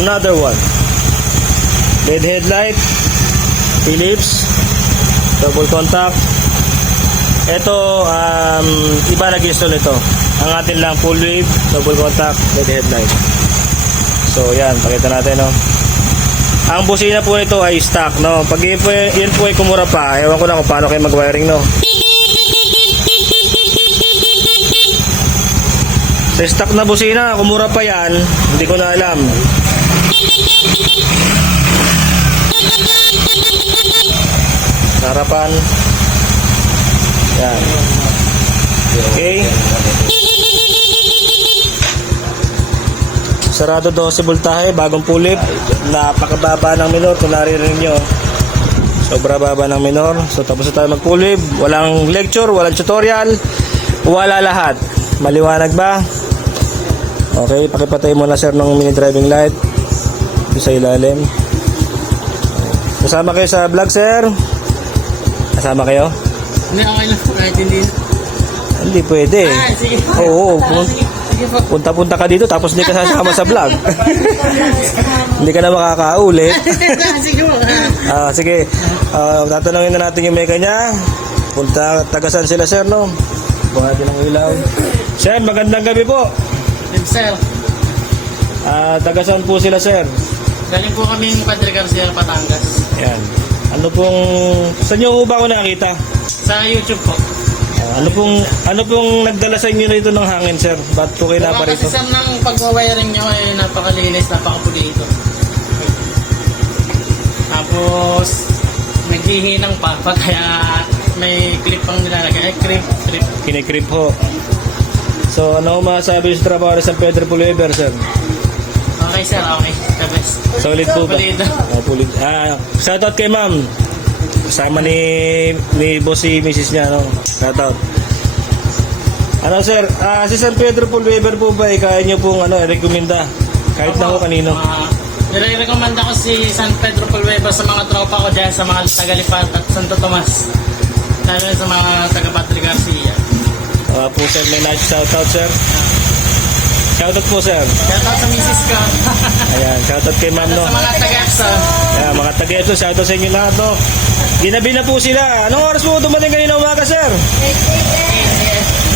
Another one. LED headlight. Philips. Double contact. Ito, um, iba nag-install ito. Ang atin lang full wave, double contact, LED headlight. So, yan. Pakita natin, no. Ang busina po nito ay stock, no. Pag yun po, yun po ay kumura pa, ewan ko na kung paano kayo mag-wiring, no. Sa stock na busina, kumura pa yan, hindi ko na alam. Harapan. Yan. Okay. Sarado 12 voltahe, bagong pulip. Napakababa ng minor kung naririnig nyo. Sobra baba ng minor. So tapos na tayo magpulip. Walang lecture, walang tutorial. Wala lahat. Maliwanag ba? Okay, pakipatay mo na sir ng mini driving light. Ito sa ilalim. Kasama kayo sa vlog sir? Kasama kayo? Hindi, okay lang po. Kahit hindi. Hindi pwede. Ah, sige. Oo, Ah, pun-. Sige po. punta-punta ka dito tapos hindi ka sasama sa vlog. hindi ka na makakaulit. Ah, sige. Ah, tatanungin na natin yung meka niya. Punta, tagasan sila sir, no? Buha natin ng ilaw. Sir, magandang gabi po. Sir, Ah, tagasan po sila sir. Galing po kaming Padre Garcia, Patangas. Yan. Ano pong, saan nyo ba ako nakita? Sa YouTube po. Ah, ano pong, ano pong nagdala sa inyo rito ng hangin sir? Ba't po kayo Diba napa kasi sir ng pag-wiring nyo ay napakalinis, napakapulito. Tapos, naghihinang pa pa kaya may clip pang nilalagay. Ay, clip, clip. Kinikrip ho. So, ano ho masasabi sa trabaho ni San Pedro Puliver, sir? Okay sir, okay. The best. Solid po ba? Pulido. Ah. Ah, shoutout kay ma'am. Kasama ni, ni boss si Mrs. niya, no? Shoutout. Ano, sir? Ah, si San Pedro Puliver po ba, eh, kaya niyo pong, ano, rekomenda? Kahit na ho kanino. Uh, Nire-recommend ako si San Pedro Pulveba sa mga tropa ko dyan sa mga Tagalipat at Santo Tomas. Lalo sa mga taga Padre Garcia. Ah, po, sir, may nice shoutout, sir. Shoutout po, sir. Shout out sa misis ko. Ayan, shoutout kay ma'am, no? sa mga taga-Epson. Ayan, mga taga-Epson, shoutout sa inyo lahat, no? Ginabi na po sila. Anong oras po dumating kanina umaga, sir?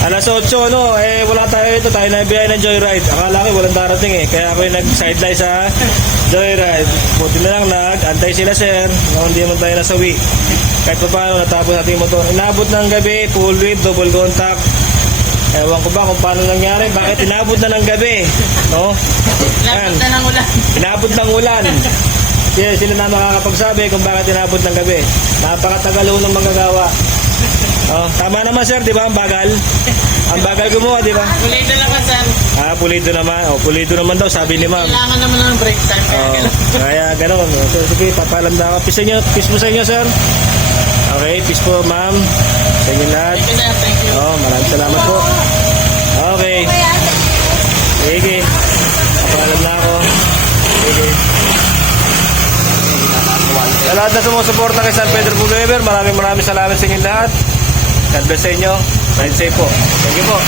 Alas 8, no? Eh, wala tayo ito. Tayo na biyahe ng Joyride. Akala ko walang darating eh. Kaya ako yung nag-sideline sa Joyride. Buti na lang nag-antay sila, sir. No, hindi naman tayo nasawi. Kahit pa paano, natapos natin yung motor. Inabot ng gabi, full whip, double contact. Ewan ko ba kung paano nangyari. Bakit inabot na ng gabi? No? Lapit na ng ulan. Inabot ng ulan. Sila, sila na makakapagsabi kung bakit inabot ng gabi. Napakatagal ng manggagawa. Oh, tama naman sir, di ba? Ang bagal. Ang bagal gumawa, di ba? Pulido naman sir. Ah, pulido naman. Oh, pulido naman daw, sabi ni ma'am. Kailangan naman ng break time. Kaya Oh, kaya gano'n. So, sige, papalam na ako. Peace, inyo, peace po sa inyo, sir. Okay, peace po, ma'am. Sa inyo lahat. Oh, maraming salamat po. Okay. Sige. Papalam na ako. Sige. Sa lahat na sumusuporta kay San Pedro Pulweber, maraming maraming salamat sa inyo lahat. God bless sa inyo. Ride safe po. Thank you po.